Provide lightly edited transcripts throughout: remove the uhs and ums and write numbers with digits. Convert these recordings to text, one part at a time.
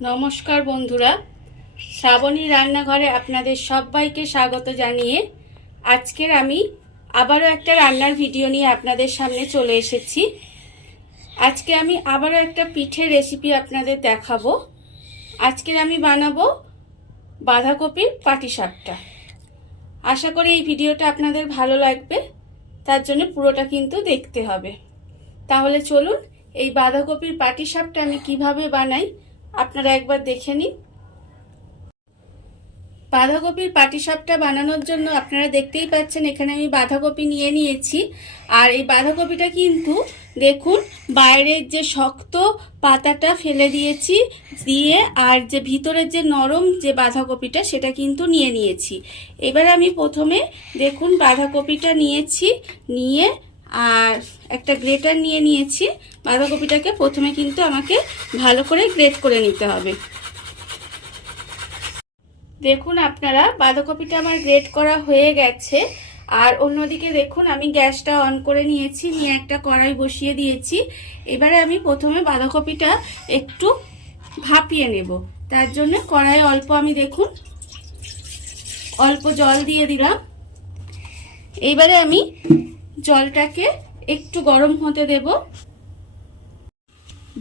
নমস্কার বন্ধুরা, শ্রাবণী রান্নাঘরে আপনাদের সবাইকে স্বাগত জানিয়ে আজকের আমি আবারও একটা রান্নার ভিডিও নিয়ে আপনাদের সামনে চলে এসেছি। আজকে আমি আবারও একটা পিঠের রেসিপি আপনাদের দেখাবো। আজকের আমি বানাবো বাঁধাকপির পাটিসাপটা। আশা করি এই ভিডিওটা আপনাদের ভালো লাগবে, তার জন্য পুরোটা কিন্তু দেখতে হবে। তাহলে চলুন এই বাঁধাকপির পাটিসাপটা আমি কিভাবে বানাই আপনারা একবার দেখে নিন। বাঁধাকপির পাটিসাপটা বানানোর জন্য আপনারা দেখতেই পাচ্ছেন এখানে আমি বাঁধাকপি নিয়ে নিয়েছি। আর এই বাঁধাকপিটা কিন্তু দেখুন বাইরের যে শক্ত পাতাটা ফেলে দিয়েছি, দিয়ে আর যে ভিতরের যে নরম যে বাঁধাকপিটা সেটা কিন্তু নিয়ে নিয়েছি। এবার আমি প্রথমে দেখুন বাঁধাকপিটা নিয়েছি, নিয়ে আর একটা গ্রেটার নিয়ে নিয়েছি। বাঁধাকপিটাকে প্রথমে কিন্তু আমাকে ভালো করে গ্রেট করে নিতে হবে। দেখুন আপনারা বাঁধাকপিটা আমার গ্রেট করা হয়ে গেছে। আর অন্যদিকে দেখুন আমি গ্যাসটা অন করে নিয়েছি, নিয়ে একটা কড়াই বসিয়ে দিয়েছি। এবারে আমি প্রথমে বাঁধাকপিটা একটু ভাপিয়ে নেব। তার জন্য কড়াইয়ে আমি দেখুন অল্প জল দিয়ে দিলাম। এইবারে আমি জলটাকে একটু গরম হতে দেব।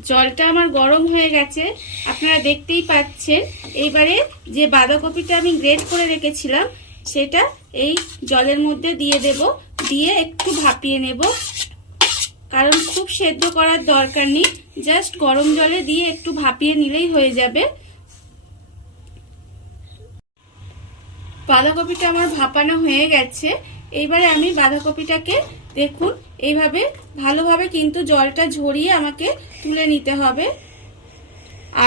জলটা আমার গরম হয়ে গেছে, আপনারা দেখতেই পাচ্ছেন। এইবারে যে বাঁধাকপিটা আমি গ্রেট করে রেখেছিলাম সেটা এই জলের মধ্যে দিয়ে দেব, দিয়ে একটু ভাপিয়ে নেব। কারণ খুব সেদ্ধ করার দরকার নেই, জাস্ট গরম জলে দিয়ে একটু ভাপিয়ে নিলেই হয়ে যাবে। বাঁধাকপিটা আমার ভাপানো হয়ে গেছে। এইবারে আমি বাঁধাকপিটাকে দেখুন এইভাবে ভালোভাবে কিন্তু জলটা ঝরিয়ে আমাকে তুলে নিতে হবে।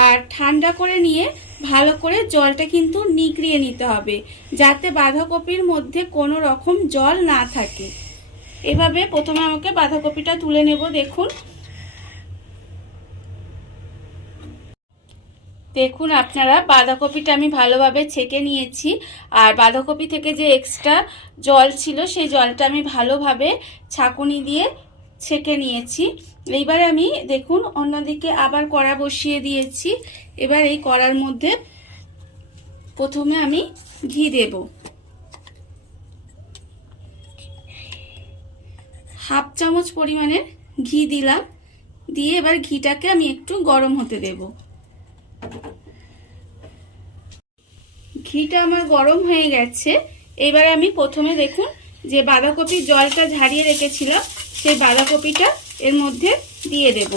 আর ঠান্ডা করে নিয়ে ভালো করে জলটা কিন্তু নিগড়িয়ে নিতে হবে, যাতে বাঁধাকপির মধ্যে কোনো রকম জল না থাকে। এভাবে প্রথমে আমাকে বাঁধাকপিটা তুলে নেব। দেখুন আপনারা বাঁধাকপিটা আমি ভালোভাবে ছেঁকে নিয়েছি। আর বাঁধাকপি থেকে যে এক্সট্রা জল ছিল সেই জলটা আমি ভালোভাবে ছাঁকুনি দিয়ে ছেঁকে নিয়েছি। এইবার আমি দেখুন অন্যদিকে আবার কড়া বসিয়ে দিয়েছি। এবার এই কড়ার মধ্যে প্রথমে আমি ঘি দেব, হাফ চামচ পরিমাণের ঘি দিলাম। দিয়ে এবার ঘিটাকে আমি একটু গরম হতে দেব। ঘিটা আমার গরম হয়ে গেছে। এবারে আমি প্রথমে দেখুন যে বাঁধাকপির জলটা ঝারিয়ে রেখেছিলাম সেই বাঁধাকপিটা এর মধ্যে দিয়ে দেব।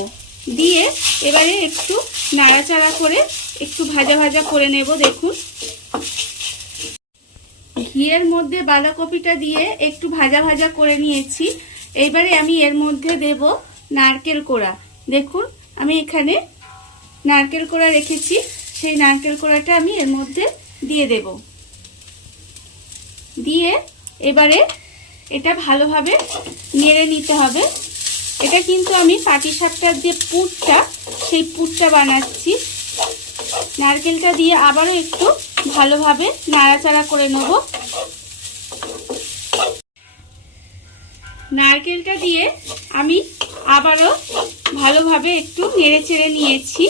দিয়ে এবারে একটু নাড়াচাড়া করে একটু ভাজা ভাজা করে নেব। দেখুন ঘিয়ের মধ্যে বাঁধাকপিটা দিয়ে একটু ভাজা ভাজা করে নিয়েছি। এবারে আমি এর মধ্যে দেব নারকেল কোড়া। দেখুন আমি এখানে নারকেল কোড়া রেখেছি, সেই নারকেল কোড়াটা আমি এর মধ্যে দিয়ে দেব। দিয়ে এবারে এটা ভালোভাবে নেড়ে নিতে হবে। এটা কিন্তু আমি পাটিসাপটার যে পুরটা সেই পুরটা বানাচ্ছি। নারকেলটা দিয়ে আবারও একটু ভালোভাবে নাড়াচাড়া করে নেব। নারকেলটা দিয়ে আমি আবারও ভালোভাবে একটু নেড়ে চেড়ে নিয়েছি।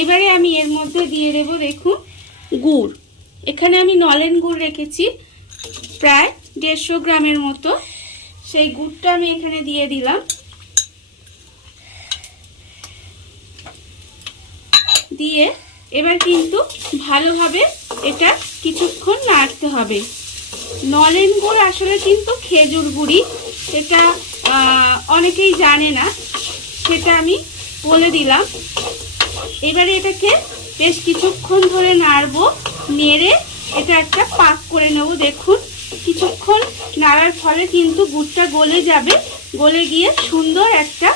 এবারে আমি এর মধ্যে দিয়ে দেব দেখুন গুড়। এখানে আমি নলেন গুড় রেখেছি প্রায় 150 গ্রামের মতো। সেই গুড়টা আমি এখানে দিয়ে দিলাম। দিয়ে এবার কিন্তু ভালোভাবে এটা কিছুক্ষণ নাড়তে হবে। নলেন গুড় আসলে কিন্তু খেজুর গুড়ি, সেটা অনেকেই জানে না, সেটা আমি বলে দিলাম। এবারে এটাকে বেশ কিছুক্ষণ ধরে নাড়বো, নেড়ে এটা একটা পাক করে নেব। দেখুন কিছুক্ষণ নাড়ার ফলে কিন্তু গুড়টা গলে যাবে, গলে গিয়ে সুন্দর একটা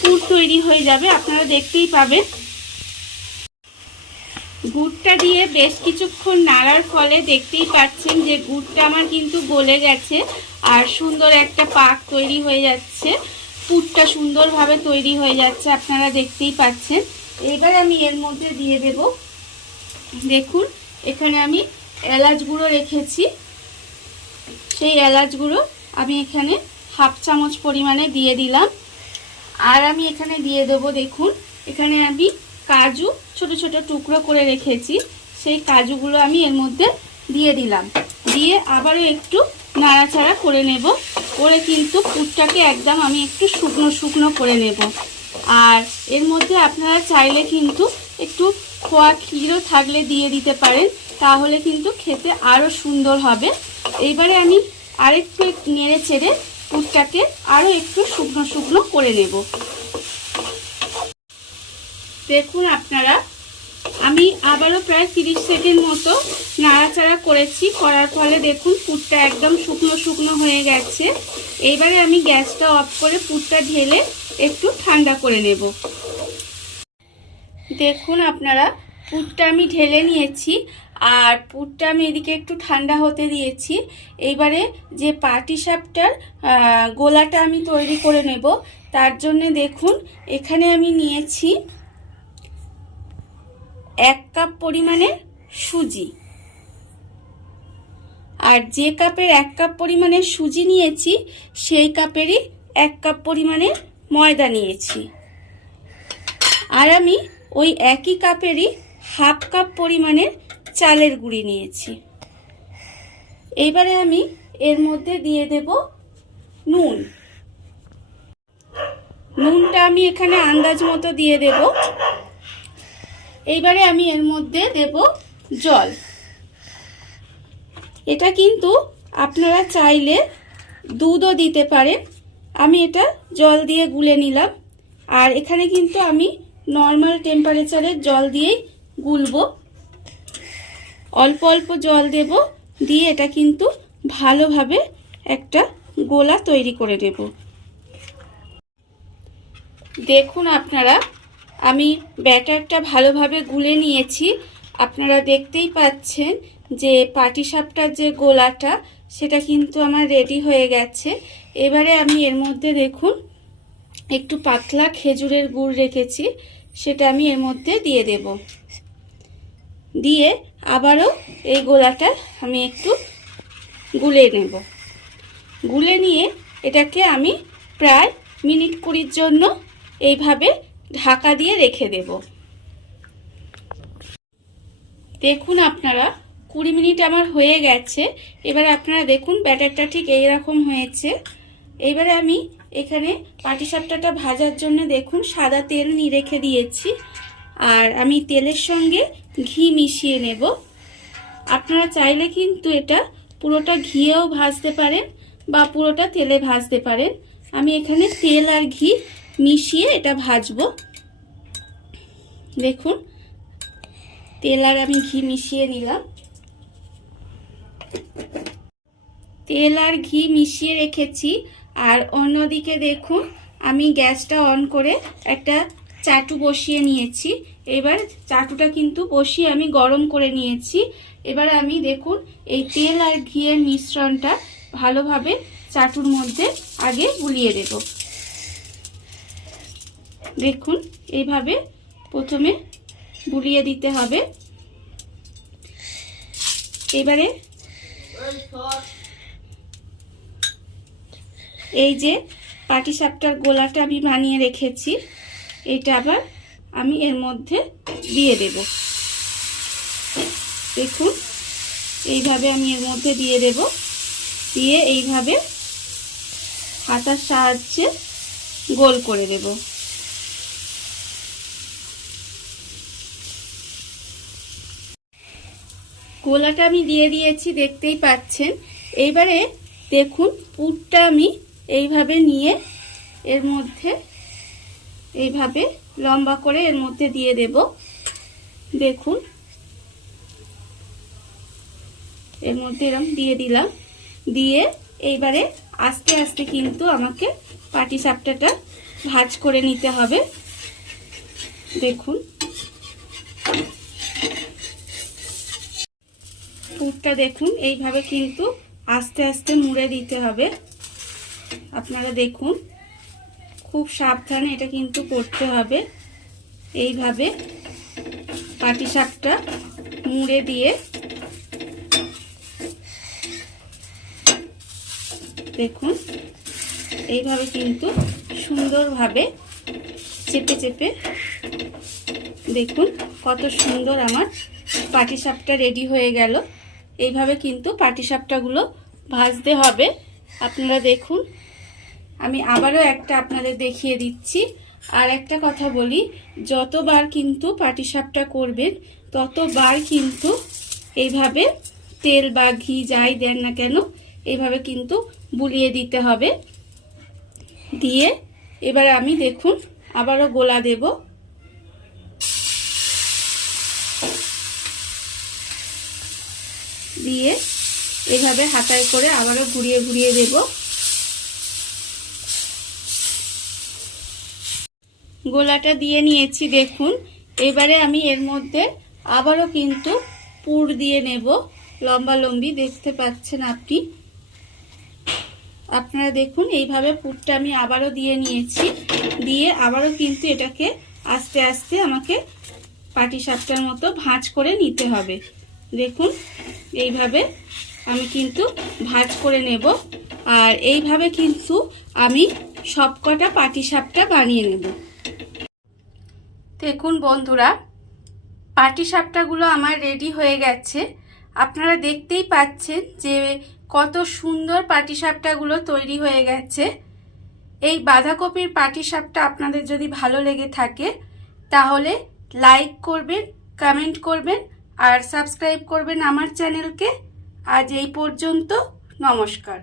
পুর তৈরি হয়ে যাবে, আপনারা দেখতেই পাবেন। গুড়টা দিয়ে বেশ কিছুক্ষণ নাড়ার ফলে দেখতেই পাচ্ছেন যে গুড়টা আমার কিন্তু গলে গেছে আর সুন্দর একটা পাক তৈরি হয়ে যাচ্ছে, পুরটা সুন্দরভাবে তৈরি হয়ে যাচ্ছে, আপনারা দেখতেই পাচ্ছেন। এবার আমি এর মধ্যে দিয়ে দেব দেখুন এখানে আমি এলাচ গুঁড়ো রেখেছি, সেই এলাচ গুঁড়ো আমি এখানে হাফ চামচ পরিমাণে দিয়ে দিলাম। আর আমি এখানে দিয়ে দেবো দেখুন এখানে আমি কাজু ছোট ছোট টুকরো করে রেখেছি, সেই কাজুগুলো আমি এর মধ্যে দিয়ে দিলাম। দিয়ে আবারও একটু নাড়াচাড়া করে নেব। করে কিন্তু পুরটাকে একদম আমি একটু শুকনো শুকনো করে নেব। আর এর মধ্যে আপনারা চাইলে কিন্তু একটু খোয়া ক্ষীরও থাকলে দিয়ে দিতে পারেন, তাহলে কিন্তু খেতে আরও সুন্দর হবে। এইবারে আমি আরেকটু নেড়ে চেড়ে পুরটাকে আরও একটু শুকনো শুকনো করে নেব। দেখুন আপনারা, আমি আবারও প্রায় 30 সেকেন্ড মতো নাড়াচাড়া করেছি। করার ফলে দেখুন পুরটা একদম শুকনো শুকনো হয়ে গেছে। এইবারে আমি গ্যাসটা অফ করে পুরটা ঢেলে একটু ঠান্ডা করে নেব। দেখুন আপনারা, পুরটা আমি ঢেলে নিয়েছি আর পুরটা আমি এদিকে একটু ঠান্ডা হতে দিয়েছি। এইবারে যে পাটিসাপটার গোলাটা আমি তৈরি করে নেব, তার জন্য দেখুন এখানে আমি নিয়েছি 1 কাপ পরিমাণের সুজি। আর যে কাপের 1 কাপ পরিমাণের সুজি নিয়েছি, সেই কাপেরই 1 কাপ পরিমাণের ময়দা নিয়েছি। আর আমি ওই একই কাপেরই হাফ কাপ পরিমাণের চালের গুঁড়ি নিয়েছি। এইবারে আমি এর মধ্যে দিয়ে দেব নুন। নুনটা আমি এখানে আন্দাজ মতো দিয়ে দেব। এইবারে আমি এর মধ্যে দেব জল। এটা কিন্তু আপনারা চাইলে দুধও দিতে পারেন। আমি এটা জল দিয়ে গুলে নিলাম। আর এখানে কিন্তু আমি নর্মাল টেম্পারেচারের জল দিয়েই গুলবো। অল্প অল্প জল দেব, দিয়ে এটা কিন্তু ভালোভাবে একটা গোলা তৈরি করে নেব। দেখুন আপনারা, আমি ব্যাটারটা ভালোভাবে গুলে নিয়েছি। আপনারা দেখতেই পাচ্ছেন যে পাটিসাপটার যে গোলাটা, সেটা কিন্তু আমার রেডি হয়ে গেছে। এবারে আমি এর মধ্যে দেখুন একটু পাতলা খেজুরের গুড় রেখেছি, সেটা আমি এর মধ্যে দিয়ে দেব। দিয়ে আবারও এই গোলাটা আমি একটু গুলে নেব। গুলে নিয়ে এটাকে আমি প্রায় মিনিট 20 জন্য এইভাবে ঢাকা দিয়ে রেখে দেব। দেখুন আপনারা, 20 মিনিট আমার হয়ে গেছে। এবার আপনারা দেখুন ব্যাটারটা ঠিক এইরকম হয়েছে। এবারে আমি এখানে পাটিসাপটাটা ভাজার জন্য দেখুন সাদা তেল নিয়ে রেখে দিয়েছি। আর আমি তেলের সঙ্গে ঘি মিশিয়ে নেব। আপনারা চাইলে কিন্তু এটা পুরোটা ঘিয়েও ভাজতে পারেন বা পুরোটা তেলে ভাজতে পারেন। আমি এখানে তেল আর ঘি মিশিয়ে এটা ভাজবো। দেখুন তেল আর আমি ঘি মিশিয়ে নিলাম। তেল আর ঘি মিশিয়ে রেখেছি। আর অন্যদিকে দেখুন আমি গ্যাসটা অন করে একটা চাটু বসিয়ে নিয়েছি। এবার চাটুটা কিন্তু বসিয়ে আমি গরম করে নিয়েছি। এবার আমি দেখুন এই তেল আর ঘিয়ের মিশ্রণটা ভালোভাবে চাটুর মধ্যে আগে গুলিয়ে দেব। দেখুন এইভাবে প্রথমে গুলিয়ে দিতে হবে। এবারে এই যে পাটিসাপটার গোলাটা আমি বানিয়ে রেখেছি, এটা আবার আমি এর মধ্যে দিয়ে দেব। দেখুন এইভাবে আমি এর মধ্যে দিয়ে দেব। দিয়ে এইভাবে হাতার সাহায্যে গোল করে দেব। গোলাটা আমি দিয়ে দিয়েছি, দেখতেই পাচ্ছেন। এইবারে দেখুন পুরটা আমি এইভাবে নিয়ে এর মধ্যে এইভাবে লম্বা করে এর মধ্যে দিয়ে দেব। দেখুন এর মধ্যে এরকম দিয়ে দিলাম। দিয়ে এইবারে আস্তে আস্তে কিন্তু আমাকে পাটিসাপটাটা ভাজ করে নিতে হবে। দেখুন পুরটা দেখুন এইভাবে কিন্তু আস্তে আস্তে মুড়ে দিতে হবে। আপনারা দেখুন খুব সাবধানে এটা কিন্তু করতে হবে। এইভাবে পাটিসাপটা মুড়ে দিয়ে দেখুন এইভাবে কিন্তু সুন্দরভাবে চেপে চেপে দেখুন কত সুন্দর আমার পাটিসাপটা রেডি হয়ে গেল। এইভাবে কিন্তু পাটিসাপটাগুলো ভাজতে হবে। আপনারা দেখুন, আমি আবারও একটা আপনাদের দেখিয়ে দিচ্ছি। আর একটা কথা বলি, যতবার কিন্তু পাটিসাপটা করবেন ততবার কিন্তু এইভাবে তেল বা ঘি যাই দেন না কেন এইভাবে কিন্তু বুলিয়ে দিতে হবে। দিয়ে এবারে আমি দেখুন আবারও গোলা দেব। দিয়ে এভাবে হাতায় করে আবারও ঘুরিয়ে ঘুরিয়ে দেব। গোলাটা দিয়ে নিয়েছি দেখুন। এবারে আমি এর মধ্যে আবারও কিন্তু পুর দিয়ে নেব, লম্বা লম্বি দেখতে পাচ্ছেন আপনি। আপনারা দেখুন এইভাবে পুরটা আমি আবারও দিয়ে নিয়েছি। দিয়ে আবারও কিন্তু এটাকে আস্তে আস্তে আমাকে পাটিসাপটার মতো ভাঁজ করে নিতে হবে। দেখুন এইভাবে আমি কিন্তু ভাঁজ করে নেব। আর এইভাবে কিন্তু আমি সবকটা পাটিসাপটা বানিয়ে নেব। দেখুন বন্ধুরা, পাটিসাপটাগুলো আমার রেডি হয়ে গেছে। আপনারা দেখতেই পাচ্ছেন যে কত সুন্দর পাটিসাপটাগুলো তৈরি হয়ে গেছে। এই বাঁধাকপির পাটিসাপটা আপনাদের যদি ভালো লেগে থাকে তাহলে লাইক করবেন, কমেন্ট করবেন আর সাবস্ক্রাইব করবেন আমার চ্যানেলকে। আজ এই পর্যন্ত, নমস্কার।